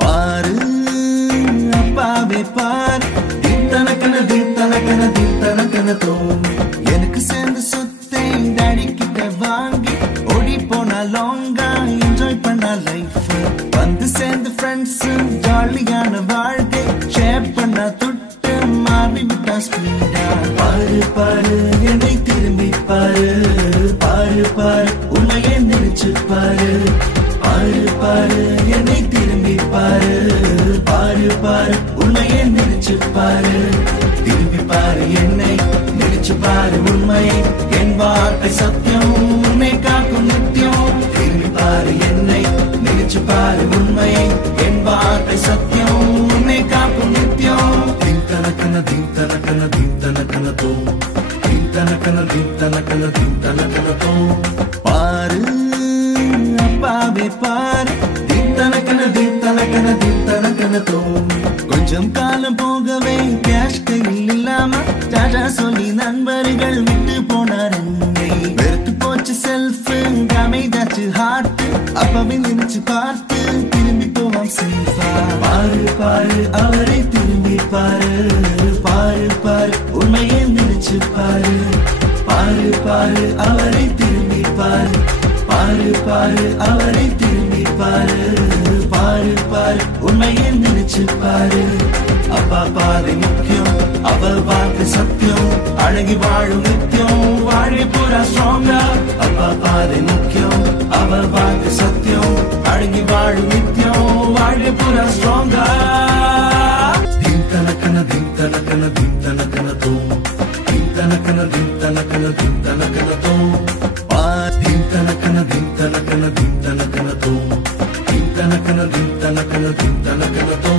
பாரு அப்பாவே பாரு எனக்கு சேர்ந்து சொத்தை டாடி கிட்ட வாங்கி ஓடி போனா லாங்கா என்ஜாய் பண்ணா லைஃப் வந்து சேர்ந்து ஃப்ரெண்ட்ஸ் ஜாலியான வாழ்க்கை ஷேர் பண்ணா தொட்டு மாறி விட்டா ஸ்பீடா பாரு பாரு என்னை திரும்பி பாரு பாரு பாரு உன்னையே நினைச்சு பாரு பாரு பாரு என்னை திரும்பி பாரு பாரு பாரு உன்னையே நினைச்சு பாரு திரும்பி பாரு என்னை நினைச்சு பாரு உண்மை என் வார்த்தை சத்தியம் உன்னை காக்கும் நித்தியம் திரும்பி பாரு என்னை நினைச்சு பாரு உண்மை என் வார்த்தை சத்தியம் உன்னை காக்கும் நித்தியம் தீந்தனக்கன தீந்தனக்கன தீந்தனக்கன தோ தீந்தனக்கன தீந்தனக்கன தீந்தனக்கன தோ பாரு அப்பாவே பாரு தீந்தனக்கன தீந்தனக்கன தீந்தனக்கன தோ கொஞ்சம் காலம் போகவே கேஷ் கையில் இல்லாம டாடா சொல்லி நண்பர்கள் விட்டு போனார் என்னை வெறுத்து போச்சு செல்ஃப் டேமேஜ் ஹார்ட் அப்பவே நினைச்சு பார்த்து திரும்பி போவான் சேஃபா பாரு பாரு அவரை திரும்பி பாரு பாரு பாரு உண்மையை நினைச்சு பாரு பாரு பாரு அவரை திரும்பி பாரு பாரு பாரு அவரை திரும்பி பாரு பாரு பாரு உண்மையை நினைச்சு பாரு அப்பா பாதை முக்கியம் அவர் வார்த்தை சத்தியம் அழகி வாழும் நித்தியம் வாழை பூரா ஸ்ட்ராங்கா அப்பா பாதை முக்கியம் அவர் வார்த்தை சத்தியம் அழகி வாழும் நித்தியம் வாழை பூரா ஸ்ட்ராங்கா தீந்தனக்கன தீந்தனக்கன தீந்தனக்கன தோ தீந்தனக்கன தீந்தனக்கன தீந்தனக்கன தோ தீந்தனக்கன தீந்தனக்கன தீந்தனக்கன தோ தீந்தனக்கன தீந்தனக்கன தீந்தனக்கன தோ